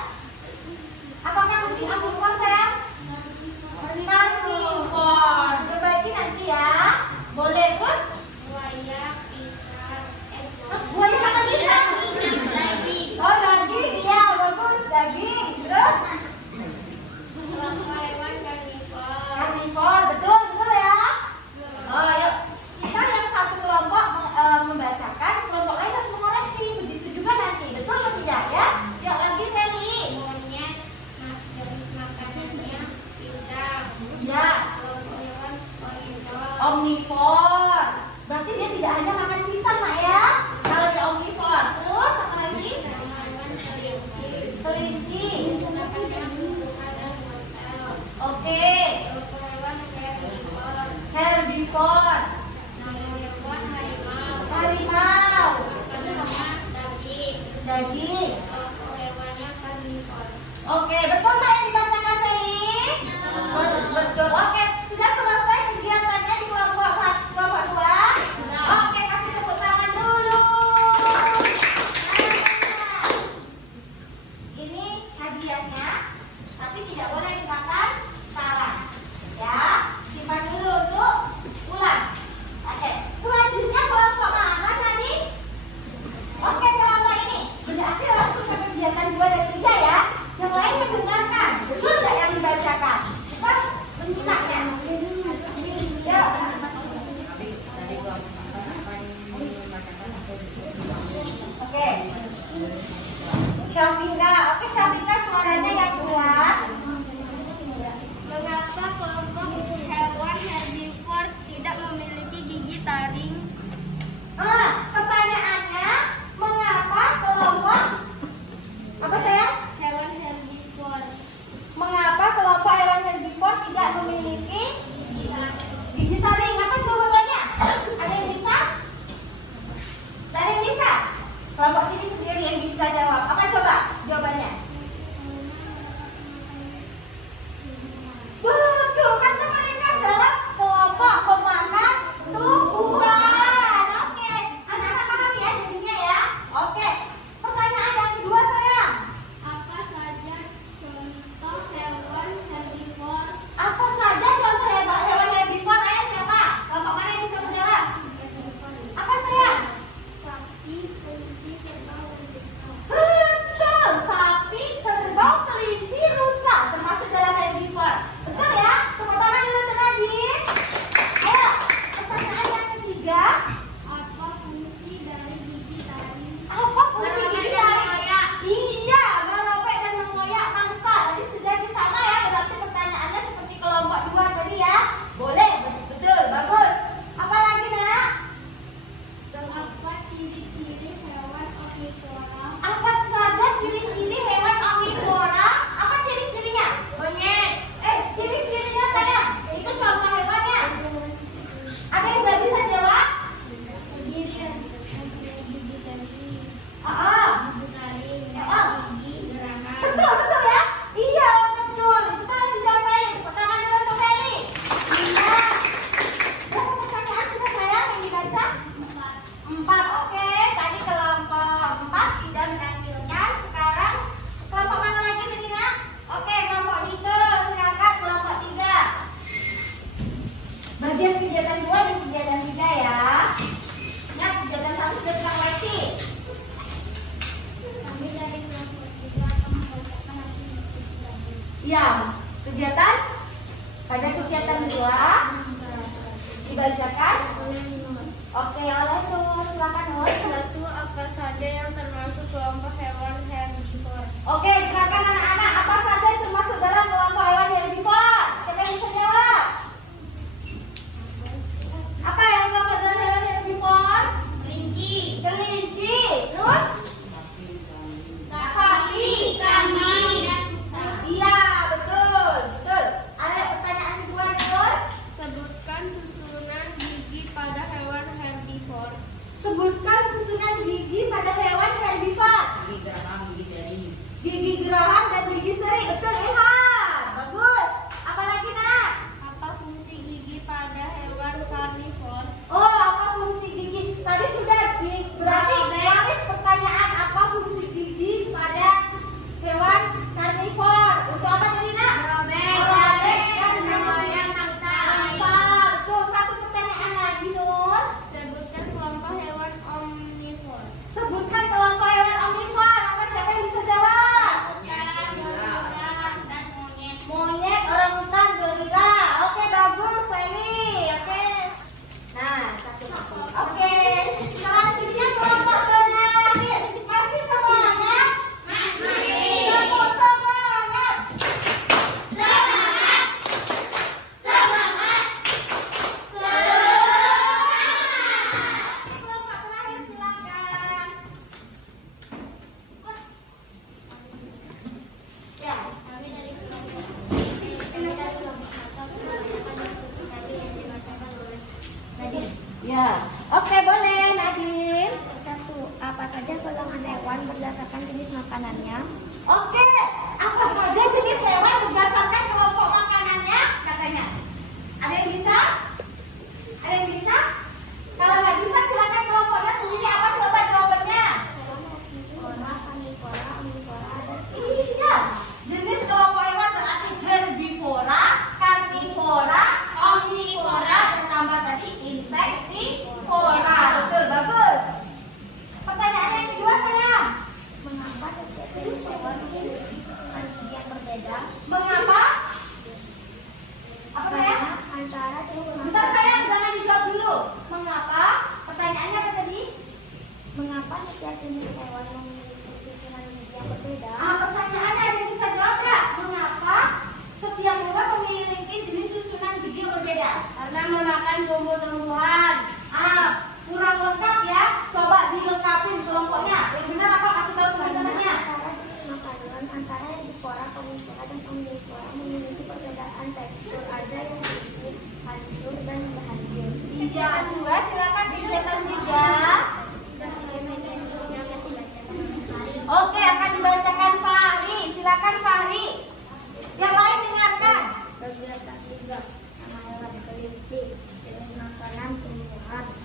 Apakah kucing omnivor sayang? Karnivor. Perbaiki nanti ya. Boleh terus? Buaya, pisang, Hah, buaya makan pisang? daging. Oh daging, iya bagus daging. Terus? Kelompok hewan karnivora. Karnivor, betul betul ya. Oh yuk, kita yang satu kelompok membacakan, kelompok lain harus mengoreksi. Begitu juga nanti, betul atau tidak ya? Yuk lagi Feli. Monyet, jenis makanannya pisang. Ya. Kelompok hewan omnivora. Omnivor. Berarti dia tidak hanya makan pisang nak ya. Kalau dia omnivor. Terus apa lagi? Nama hewan kelinci. Kelinci. Makannya tumbuhan dan wortel. Oke. Kelompok hewan herbivora. Herbivor. Nama hewan harimau. Harimau. Makanannya daging. Daging. Kelompok hewannya karnivora. Oke, betul nggak yang dibacakan Feli? Betul. Oke, sudah selesai kegiatannya di kelompok 1, kelompok 2. Oke, kasih tepuk tangan dulu. Nah, ini hadiahnya, tapi tidak boleh dimakan sekarang. Ya, simpan dulu untuk pulang. Oke, selanjutnya kelompok mana tadi? Oke, kelompok ini. Berarti harus Ya, kegiatan pada kegiatan 2 dibacakan. Oke, oleh Nur, silakan Nur. Satu, apa saja yang termasuk kelompok hewan herbivora? Oke, silakan anak-anak, apa saja yang termasuk dalam kelompok hewan herbivora? Siapa yang bisa jawab? Apa yang termasuk dalam hewan herbivora? Kelinci, Kelinci, terus? Sapi, kambing, Iya, betul, betul. Ada pertanyaan kedua nih, Nur. sebutkan susunan gigi pada hewan herbivora. Sebutkan susunan gigi pada hewan herbivora. Gigi geraham, gigi seri. Gigi geraham dan gigi seri. Betul, Ilham. Bagus. Apa lagi, Nak? Apa fungsi gigi pada hewan karnivor? Oh, apa fungsi gigi? Tadi sudah berarti garis pertanyaan apa fungsi gigi pada hewan karnivor. Untuk apa tadi, Nak? Merobek dan mengoyak mangsa. Betul. Satu pertanyaan lagi, Nur. Sebutkan kelompok hewan omnivor. Sebutkan kelompok hewan omnivor. Apa siapa yang bisa jawab? Monyet, orangutan, gorila. Oke, bagus, Feli. Oke. Nah, satu lagi. Oke. Selanjutnya kelompok terakhir. Masih semuanya? Kelompok semangat. Kelompok terakhir silakan. Ya. Kami dari kelompok satu menanyakan diskusi tadi yang dibacakan oleh Nadia. Ya. Oke, boleh, Nadine. 1. Apa saja golongan hewan berdasarkan jenis makanannya? Oke, apa saja jenis hewan berdasarkan kelompok makanannya katanya? Ada yang bisa? Ada yang bisa? Kalau nggak bisa silakan kelompoknya sendiri apa coba jawabannya? Herbivora, karnivora, omnivora, dan Iya, jenis kelompok hewan berarti herbivora, karnivora, omnivora, dan tambah tadi insektivora. Betul, bagus. Pertanyaan yang kedua sayang. mengapa setiap jenis hewan memiliki susunan gigi yang berbeda? Mengapa? Apa sayang? Karena antara jenis Bentar sayang, jangan dijawab dulu. Mengapa? Pertanyaannya apa tadi? Mengapa setiap jenis hewan memiliki susunan gigi yang berbeda? Pertanyaannya ada yang bisa jawab nggak? Mengapa setiap hewan memiliki jenis susunan gigi yang berbeda? Karena memakan tumbuh-tumbuhan. Kurang lengkap ya. Coba dilengkapin kelompoknya. Yang benar apa? Kasih tahu teman-temannya. Antara jenis makanan antara herbivora, karnivora, dan omnivora memiliki perbedaan tekstur. Ada yang sedikit hancur dan berhancur. Iya, dua silakan kegiatan 3. Oke, akan dibacakan Fahri. Silakan Fahri. Yang lain dengarkan. Kegiatan 3. Nama hewan kelinci. Jenis makanan tumbuhan.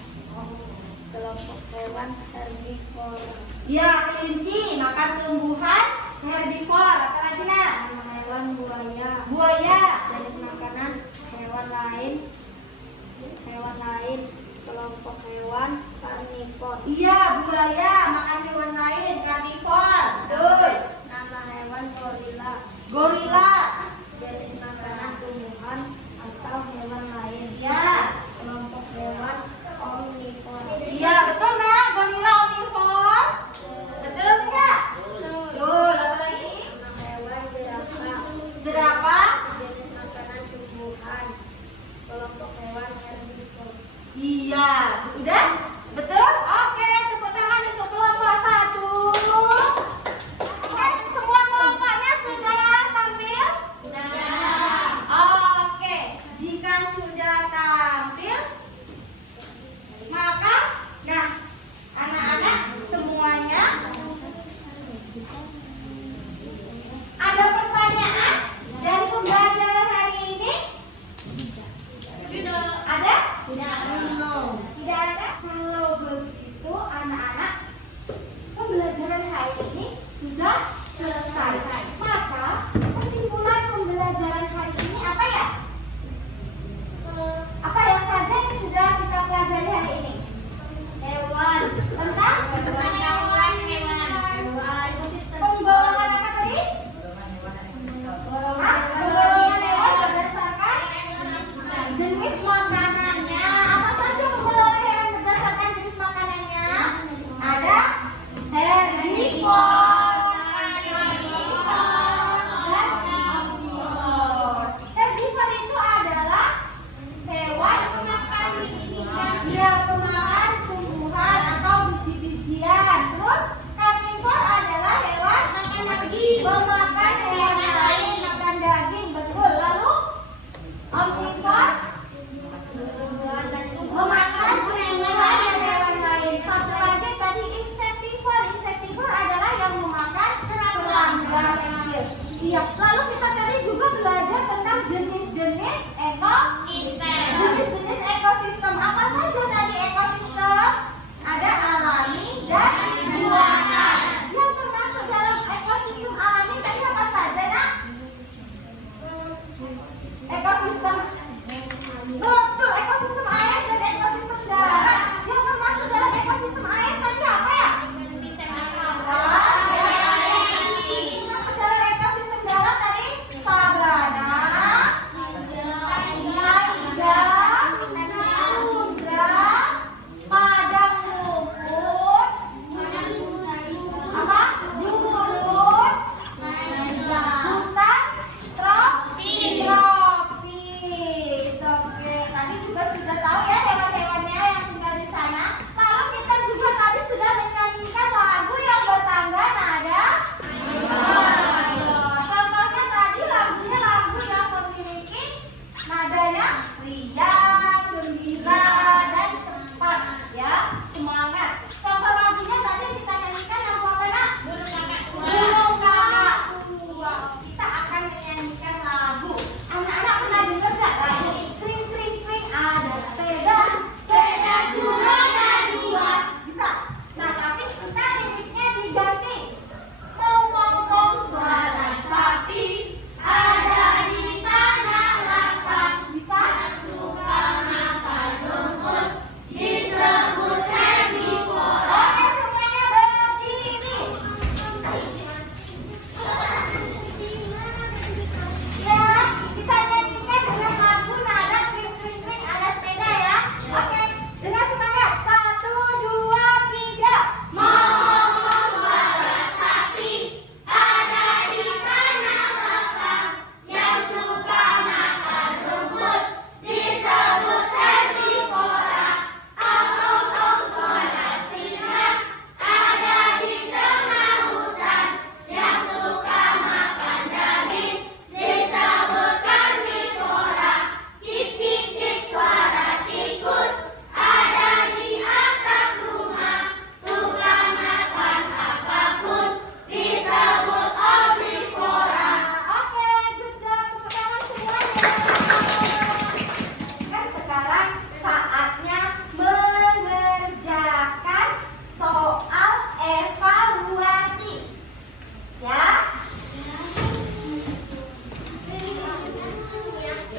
Kelompok hewan herbivora. Ya, kelinci makan tumbuhan herbivora. Apa lagi, Nak? Nama hewan buaya. Buaya. Jenis makanan hewan lain. Kelompok hewan karnivor. Iya, buaya makan hewan lain, karnivor. Betul. Nama hewan gorila. Gorila. Jenis makanan tumbuhan atau hewan lain. Ya. Kelompok hewan omnivor. Iya, betul Nak. Gorila omnivor. Betul nggak? Betul. Apa lagi? Nama hewan jerapah. Jerapah. Jenis makanan tumbuhan. Kelompok hewan herbivor. Iya. Udah? Betul? Oke, tepuk tangan untuk kelompok jenis-jenis ekosistem. Jenis-jenis ekosistem apa saja tadi ekosistem? Ada alami dan buatan. Yang termasuk dalam ekosistem alami tadi apa saja, Nak? Ekosistem. Betul, ekosistem air dan ekosistem darat. Yang termasuk dalam ekosistem air tadi apa ya? Masuk dalam ekosistem darat tadi sabana, taiga, tundra, padang rumput, apa? Gurun, hutan tropis. Oke, tadi juga sudah tahu ya hewan-hewannya yang tinggal di sana. Lalu kita juga tadi sudah menyanyikan lagu yang bertangga nada. Contohnya tadi lagunya lagu yang memiliki nadanya riang, gembira, dan cepat ya, semangat. Contoh lagunya tadi kita nyanyikan lagu apa, Nak? Burung Kakak Tua. Kita akan menyanyikan lagu. Anak-anak pernah dengar nggak lagu? Kring kring kring ada sepeda, sepeda roda dua. Bisa. Nah tapi kita liriknya diganti. Mau suara sapi ada di tanah lapang. Bisa. Suka makan rumput disebut herbivora. Oke semuanya berdiri. Ya, kita nyanyikan dengan lagu nada kring kring kring ada sepeda ya. Oke, dengan semangat. 1, 2, 3. Mau suara sapi ada di tanah lapang yang suka makan rumput disebut herbivora. Au suara singa ada di tengah hutan yang suka makan daging disebut karnivora. Cik cik cik suara tikus ada di atap rumah suka makan apapun disebut omnivora. Oke, good job. Tepuk tangan semuanya. Kan sekarang saatnya mengerjakan soal evaluasi. Ya.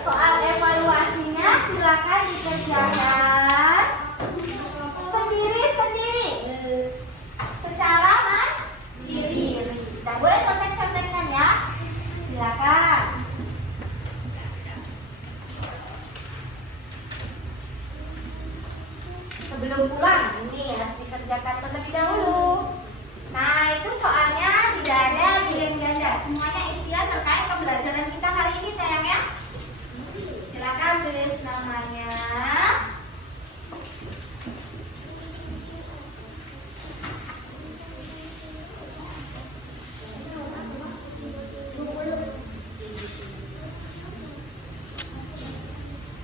Soal evaluasinya silakan dikerjakan sendiri-sendiri secara mandiri. Tidak boleh contek-contekan ya. Silakan. Sebelum pulang ini harus dikerjakan terlebih dahulu. Nah itu soalnya tidak ada pilihan ganda. Semuanya isian terkait pembelajaran kita hari ini sayang ya. Silakan tulis namanya.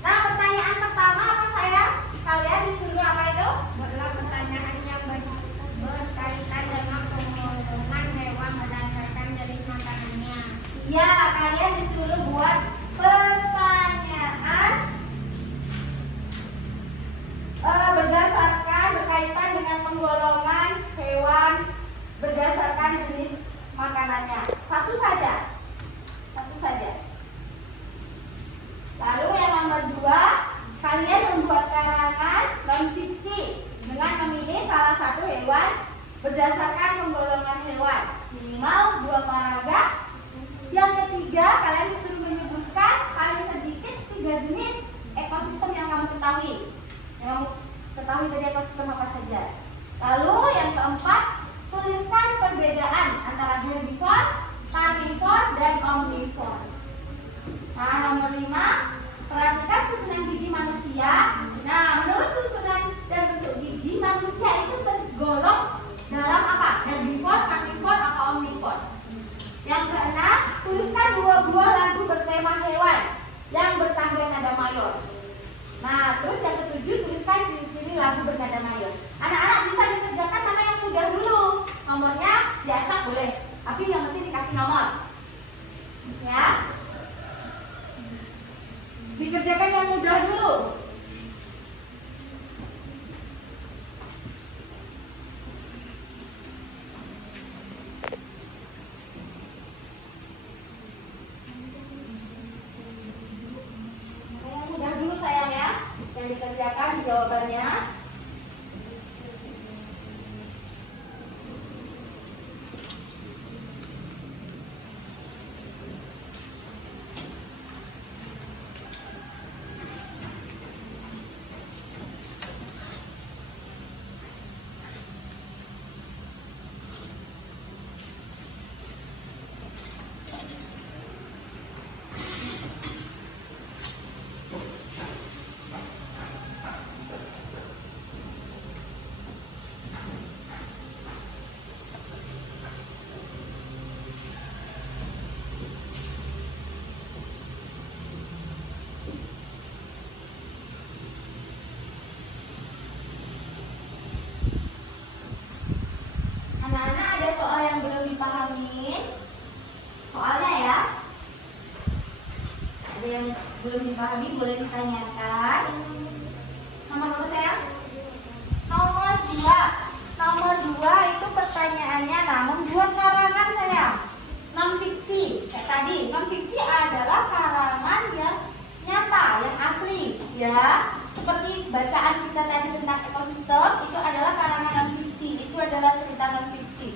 Nah pertanyaan pertama apa sayang? Kalian disuruh apa itu? Adalah pertanyaan yang berkaitan dengan pengolongan hewan berdasarkan jenis makanannya. Ya, kalian disuruh buat pertanyaan berdasarkan berkaitan dengan penggolongan hewan berdasarkan jenis makanannya. Satu saja. Lalu yang nomor 2, kalian membuat karangan non fiksi dengan memilih salah satu hewan berdasarkan penggolongan hewan. Minimal 2 paragraf. Yang ketiga, kalian disuruh menyebutkan paling sedikit 3 jenis ekosistem yang kamu ketahui. Yang kamu ketahui dari ekosistem apa saja. Lalu yang keempat, tuliskan perbedaan antara herbivore, karnivore, dan omnivore. Nah, nomor 5, perhatikan susunan gigi manusia. Nah, menurut susunan dan bentuk gigi manusia itu tergolong dalam apa? Herbivore, karnivore, atau omnivore. Yang keenam, tuliskan 2 buah lagu bertema hewan yang bertangga nada mayor. Nah, terus yang ketujuh, tuliskan ciri-ciri lagu bernada mayor. Dikerjakan yang mudah dulu. Yang mudah dulu sayang ya. Yang dikerjakan jawabannya. Anak-anak ada soal yang belum dipahami? Soalnya ya. Ada yang belum dipahami boleh ditanyakan. Nomor berapa sayang? Nomor 2. Nomor 2 itu pertanyaannya namun buat karangan sayang. Non fiksi. Kayak tadi, non fiksi adalah karangan yang nyata, yang asli, ya. Seperti bacaan kita tadi tentang ekosistem, itu adalah karangan non fiksi, itu adalah cerita non fiksi.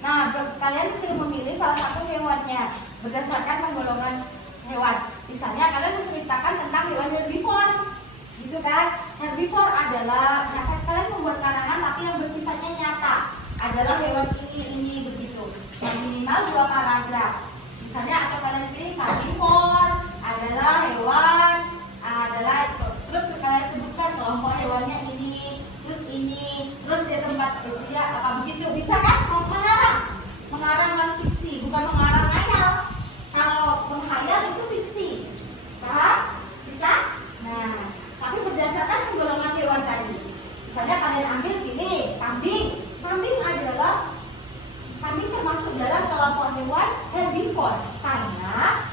Nah, kalian disuruh memilih salah satu hewannya berdasarkan penggolongan hewan. Misalnya kalian menceritakan tentang hewan herbivore, gitu kan? Herbivore adalah, nah, kalian membuat karangan tapi yang bersifatnya nyata, adalah hewan ini begitu. Yang minimal 2 paragraf. Misalnya atau kalian pilih karnivor adalah hewan, adalah itu. Terus kalian sebutkan kelompok hewannya ini, terus dia tempat dia apa begitu, bisa kan? Mengarang non fiksi, bukan mengarang ngayal. Kalau menghayal itu fiksi, paham? Bisa? Nah, tapi berdasarkan penggolongan hewan tadi. Misalnya kalian ambil pilih kambing. Kambing termasuk dalam kelompok hewan herbivore karena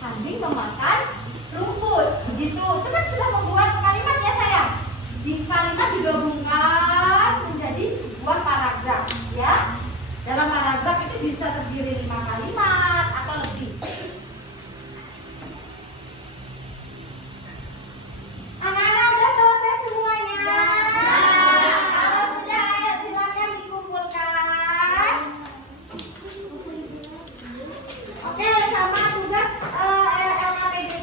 kambing memakan rumput. Begitu, itu kan sudah membuat kalimat ya sayang. Di kalimat digabungkan menjadi sebuah paragraf, ya. Dalam paragraf itu bisa terdiri 5 kalimat atau lebih. Anak-anak udah selesai semuanya? Kalau sudah, ayo silakan dikumpulkan. Oke, sama tugas LKPD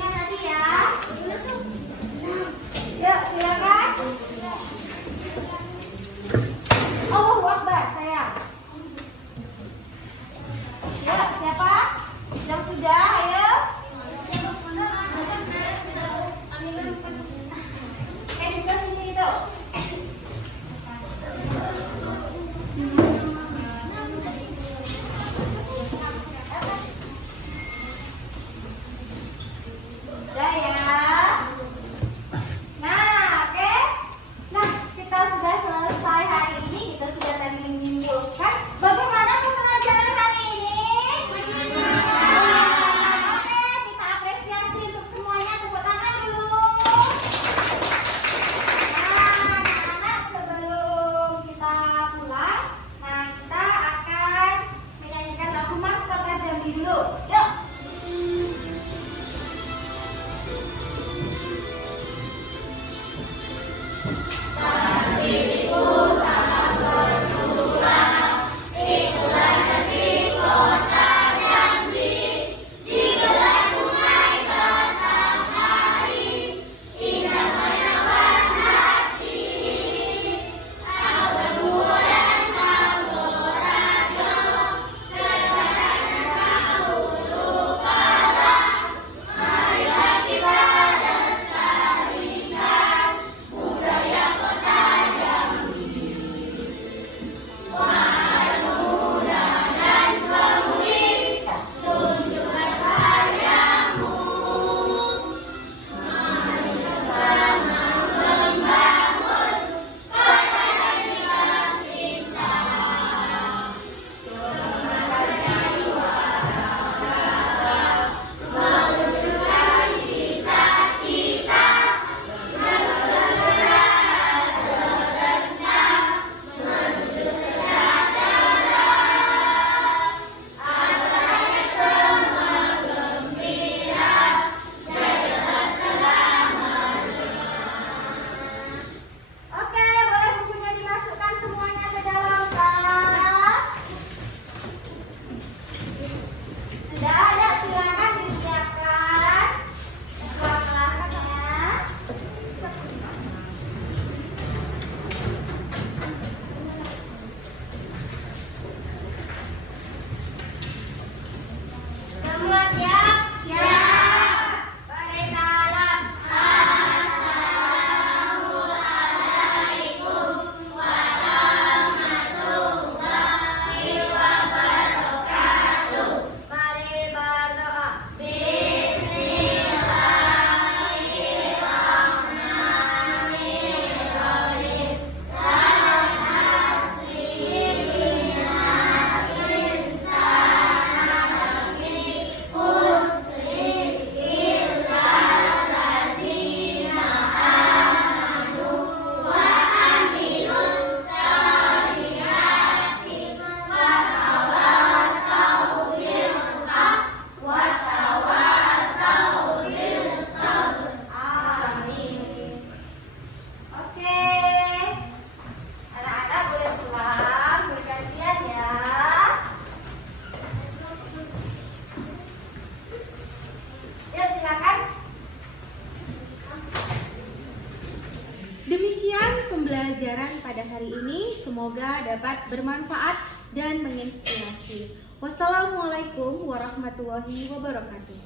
pembelajaran pada hari ini semoga dapat bermanfaat dan menginspirasi. Wassalamualaikum warahmatullahi wabarakatuh.